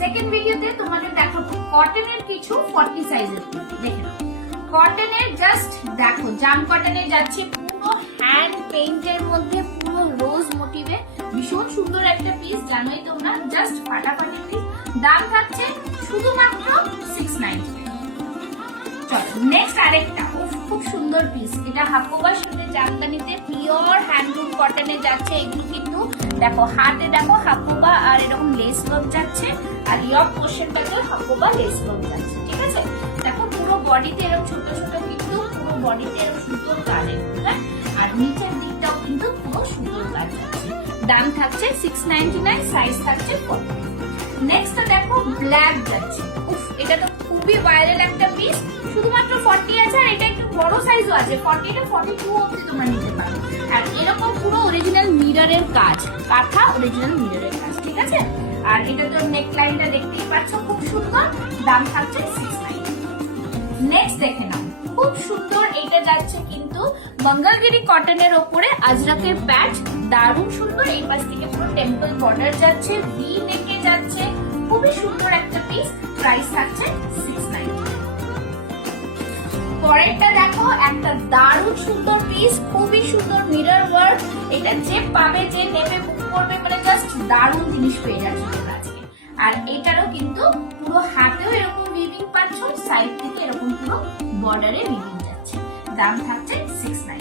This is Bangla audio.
সেকেন্ড ভিডিওতে তোমাদের দেখাবো কটনের কিছু 40 সাইজের দেখে নাও। কটনের জাস্ট দেখো, জাম কটনে যাচ্ছে পুরো হ্যান্ড পেইন্টের মধ্যে, পুরো রোজ মোটিভে, ভীষণ সুন্দর একটা পিস, জানোই তোমরা, জাস্ট ফাটাফাটি পিস। দাম থাকছে শুধুমাত্র 690। চলো নেক্সট আরেকটা, খুব সুন্দর পিস, এটা হাকোবা সুতে জামদানিতে পিওর হ্যান্ডলুম কটনে যাচ্ছে। এগুলো কিন্তু দেখো হাতে দেখো হাকোবা আর এরকম লেস ওয়ার্ক যাচ্ছে, আর ইয়ক পোর্শনটাতে হাকোবা লেস ওয়ার্ক যাচ্ছে, ঠিক আছে। দেখো পুরো বডিতে এরকম ছোট ছোট কিন্তু পুরো বডিতে এরকম সুন্দর কাজের, হ্যাঁ, আর নিচের দিকটাও কিন্তু পুরো সুন্দর কাজ যাচ্ছে। দাম থাকছে 699, সাইজ থাকছে 40। নেক্সট দেখো ব্ল্যাক যাচ্ছে, এটা তো খুবই ভাইরাল একটা পিস, শুধুমাত্র 40 আছে, আর এটা একটু বড় সাইজও আছে, 40 টা 42 অবধি তোমরা নিতে পারো। আর এরকম পুরো অরিজিনাল মিররের কাজ, কাঁথা অরিজিনাল মিররের কাজ, ঠিক আছে। আর এটা তো নেক লাইনটা দেখতেই পাচ্ছ, খুব সুন্দর, দাম থাকছে 690। নেক্সট দেখে নাও, খুব সুন্দর, এটা যাচ্ছে কিন্তু মঙ্গলগিরি কটনের ওপরে আজরাকের প্যাচ, দারুণ সুন্দর। এই পাশ থেকে পুরো টেম্পল বর্ডার যাচ্ছে, ভি নেকে যাচ্ছে, খুবই সুন্দর একটা পিস, প্রাইস থাকছে 690। পরেরটা দেখো, একটা দারুণ সুন্দর পিস, খুবই সুন্দর মিরর ওয়ার্ক, এটা যে পাবে যে নেবে বুক করবে, মানে জাস্ট দারুণ জিনিস পেয়ে যাচ্ছে তোমরা আজকে। আর এটারও কিন্তু পুরো হাতেও এরকম উইভিং পাচ্ছ, সাইড থেকে এরকম পুরো বর্ডারে উইভিং যাচ্ছে, দাম থাকছে 690।